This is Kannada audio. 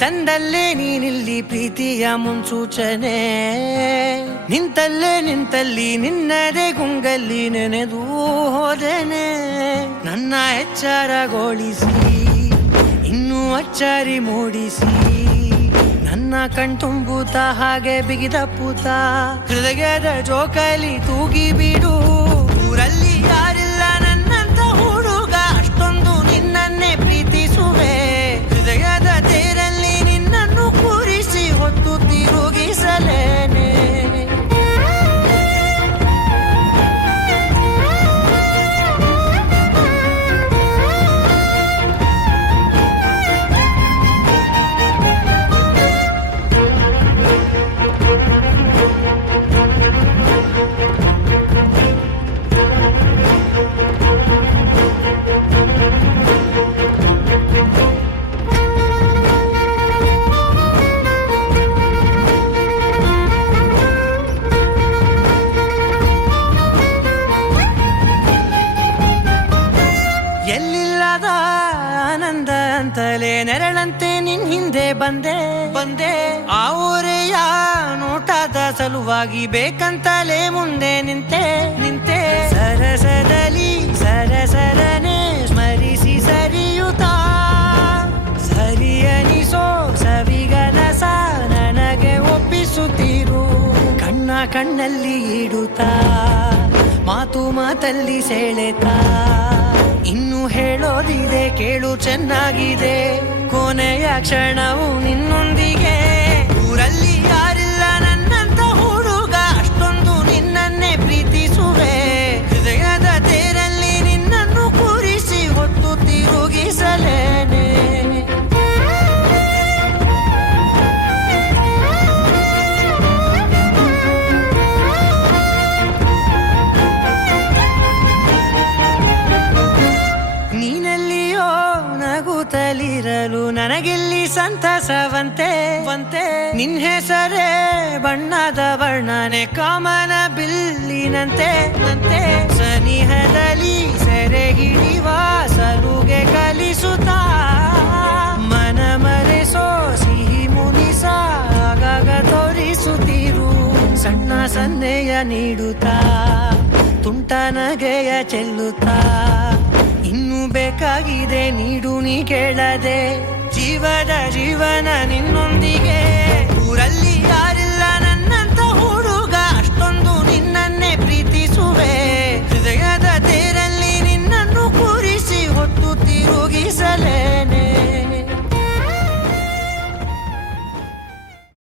ತಂದಲ್ಲೇ ನೀನಿಲ್ಲಿ ಪ್ರೀತಿಯ ಮುನ್ಸೂಚನೆ. ನಿಂತಲ್ಲಿ ನಿನ್ನದೇ ಗುಂಗಲ್ಲಿ ನೆನೆದು ಹೋದೆನೆ. ನನ್ನ ಎಚ್ಚರಗೊಳಿಸಿ ಇನ್ನೂ ಅಚ್ಚರಿ ಮೂಡಿಸಿ ನನ್ನ ಕಣ್ತುಂಬುತ್ತ ಹಾಗೆ ಬಿಗಿದ ಪೂತ ಹೃದಯದ ಜೋಕಾಲಿ ತೂಗಿ ಬಿಡು. ಊರಲ್ಲಿ ಯಾರಿಲ್ಲ ನನ್ನಂತ ಹುಡುಗ, ಅಷ್ಟೊಂದು ನಿನ್ನನ್ನೇ ಪ್ರೀತಿಸುವೆ. ಹೃದಯದ ತೇರಲ್ಲಿ ನಿನ್ನನ್ನು ಕೂರಿಸಿ ಹೊತ್ತು ತಿರುಗಿಸಲೇನೆ. ಎಲ್ಲಿಲ್ಲದ ಆನಂದ ಅಂತಲೇ ನೆರಳಂತೆ ನಿನ್ ಹಿಂದೆ ಬಂದೆ. ಆ ಊರೆಯ ನೋಟದ ಸಲುವಾಗಿ ಬೇಕಂತಲೇ ಮುಂದೆ ನಿಂತೆ. ಸರಸರನೆ ಸ್ಮರಿಸಿ ಸರಿಯುತ್ತಾ ಸರಿಯನಿಸೋ ಸವಿಗನಸ ನನಗೆ ಒಪ್ಪಿಸುತ್ತೀರು. ಕಣ್ಣಲ್ಲಿ ಇಡುತ್ತಾ ಮಾತಲ್ಲಿ ಸೆಳೆತಾ ಇನ್ನು ಹೇಳೋದಿದೆ ಕೇಳು ಚೆನ್ನಾಗಿದೆ. ಕೊನೆಯ ಕ್ಷಣವು ನಿನ್ನೊಂದಿಗೆ. ಊರಲ್ಲಿ ಯಾರಿಲ್ಲ ನನ್ನಂತ ಹುಡುಗ, ಅಷ್ಟೊಂದು ನಿನ್ನನ್ನೇ ಪ್ರೀತಿಸುವೆ. ಹೃದಯದ ತೇರಲ್ಲಿ ನಿನ್ನನ್ನು ಕೂರಿಸಿ ಹೊತ್ತು ತಿರುಗಿಸಲೇನೆ. ನೀನೆಲ್ಲಿಯೋ ನಗುತ್ತಲಿರಲು ನನಗಿಲ್ಲಿ ಸಂತಸವಂತೆ. ನಿನ್ ಹೆಸರೇ ಬಣ್ಣದ ವರ್ಣನೆ ಕಾಮನ ಬಿಲ್ಲಿನಂತೆ. ಸನಿಹದಲ್ಲಿ ಸೆರೆ ಹಿಡಿಯುವ ಸಲುಗೆ ಕಲಿಸುತ್ತಾ ಮನ ಮರೆಸೋ ಸಿಹಿ ಮುನಿಸ ಆಗಾಗ ತೋರಿಸುತ್ತೀರು. ಸಣ್ಣ ಸನ್ನೆಯ ನೀಡುತ್ತಾ ತುಂಟ ನಗೆಯ ಚೆಲ್ಲುತ್ತಾ ಇನ್ನು ಬೇಕಾಗಿದೆ ನೀಡು ನೀ ಕೇಳದೆ. ಜೀವನ ನಿನ್ನೊಂದಿಗೆ.